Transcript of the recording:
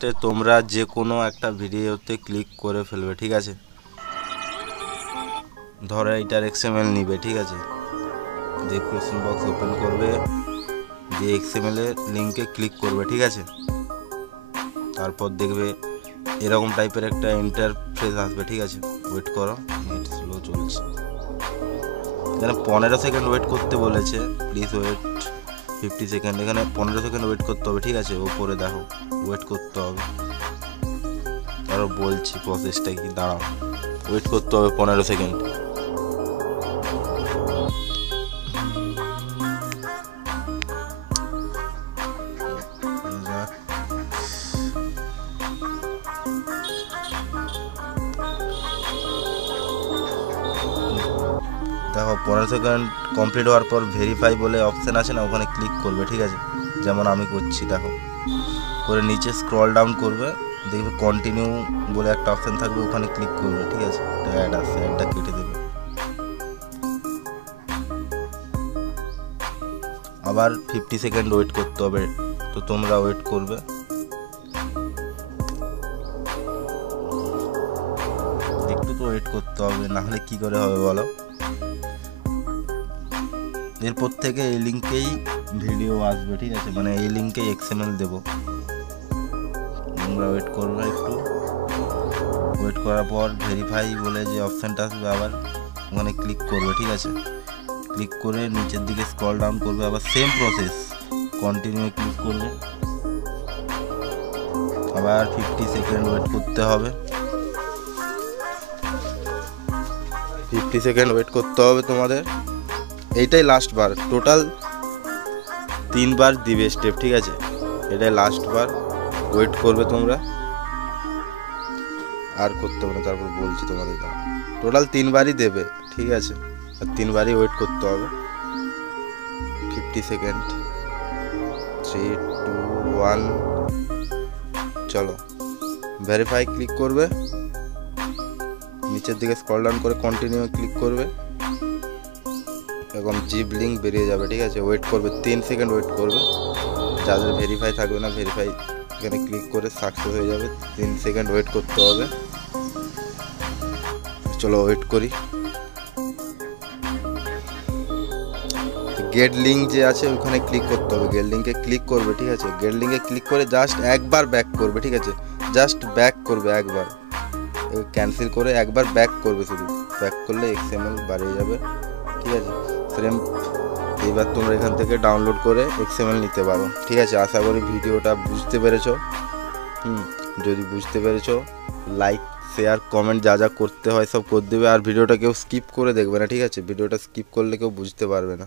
ফার্স্টে তোমরা যে কোনো একটা ভিডিওতে ক্লিক করে ফেলবে, ঠিক আছে। ধরো এইটার XML নিবে, ঠিক আছে। ডেসক্রিপশন বক্স ওপেন করবে, দিয়ে XML এর লিঙ্কে ক্লিক করবে, ঠিক আছে। তারপর দেখবে এরকম টাইপের একটা ইন্টারফেস আসবে, ঠিক আছে। ওয়েট করো, নেট স্লো চলছে। এখানে 15 সেকেন্ড ওয়েট করতে বলেছে, প্লিজ ওয়েট 50 সেকেন্ড। এখানে 15 সেকেন্ড ওয়েট করতে হবে, ঠিক আছে। ওপরে দেখো ওয়েট করতে হবে, আরও বলছি প্রসেসটা কি। দাঁড়াও, ওয়েট করতে হবে 15 সেকেন্ড। দেখো 15 সেকেন্ড কমপ্লিট হওয়ার পর ভেরিফাই বলে অপশান আছে না, ওখানে ক্লিক করবে, ঠিক আছে। যেমন আমি করছি, দেখো করে নিচে স্ক্রল ডাউন করবে, দেখবে কন্টিনিউ বলে একটা অপশান থাকবে, ওখানে ক্লিক করবে, ঠিক আছে। এটা অ্যাড আসছে, অ্যাডটা কেটে দেবে। আবার 50 সেকেন্ড ওয়েট করতে হবে, তো তোমরা ওয়েট করবে। একটু তো ওয়েট করতে হবে, নাহলে কি করে হবে বলো। এরপর থেকে এই লিঙ্কেই ভিডিও আসবে, ঠিক আছে। মানে এই লিঙ্কেই XML দেবো। তোমরা ওয়েট করবে, একটু ওয়েট করার পর ভেরিফাই বলে যে অপশানটা আসবে, আবার ওখানে ক্লিক করবে, ঠিক আছে। ক্লিক করে নিচের দিকে স্ক্রল ডাউন করবে, আবার সেম প্রসেস কন্টিনিউ ক্লিক করবে। আবার 50 সেকেন্ড ওয়েট করতে হবে। 50 সেকেন্ড ওয়েট করতে হবে তোমাদের। এইটাই লাস্ট বার, টোটাল 3 বার দিবে স্টেপ, ঠিক আছে। এটাই লাস্ট বার, ওয়েট করবে তোমরা, আর করতে হবে না। তারপর বলছি তোমাদের, টোটাল 3 বারই দেবে, ঠিক আছে। আর 3 বারই ওয়েট করতে হবে। 50 সেকেন্ড, 3, 2, 1, চলো। ভেরিফাই ক্লিক করবে, নিচের দিকে স্ক্রল ডাউন করে কন্টিনিউ ক্লিক করবে, এরকম জিপ লিঙ্ক বেরিয়ে যাবে, ঠিক আছে। ওয়েট করবে 3 সেকেন্ড ওয়েট করবে। যাদের ভেরিফাই থাকবে না, ভেরিফাই এখানে ক্লিক করে সাকসেস হয়ে যাবে। 3 সেকেন্ড ওয়েট করতে হবে। চলো ওয়েট করি। গেট লিঙ্ক যে আছে ওখানে ক্লিক করতে হবে, গেট লিঙ্কে ক্লিক করবে, ঠিক আছে। গেট লিঙ্কে ক্লিক করে জাস্ট একবার ব্যাক করবে, ঠিক আছে। জাস্ট ব্যাক করবে একবার, ক্যান্সেল করে একবার ব্যাক করবে, শুধু ব্যাক করলে XML বাড়িয়ে যাবে, ঠিক আছে। ফ্রেম এইবার তোমরা এখান থেকে ডাউনলোড করে XML নিতে পারো, ঠিক আছে। আশা করি ভিডিওটা বুঝতে পেরেছো। যদি বুঝতে পেরেছো, লাইক শেয়ার কমেন্ট যা যা করতে হয় সব করে দেবে। আর ভিডিওটা কেউ স্কিপ করে দেখবে না, ঠিক আছে। ভিডিওটা স্কিপ করলে কেউ বুঝতে পারবে না।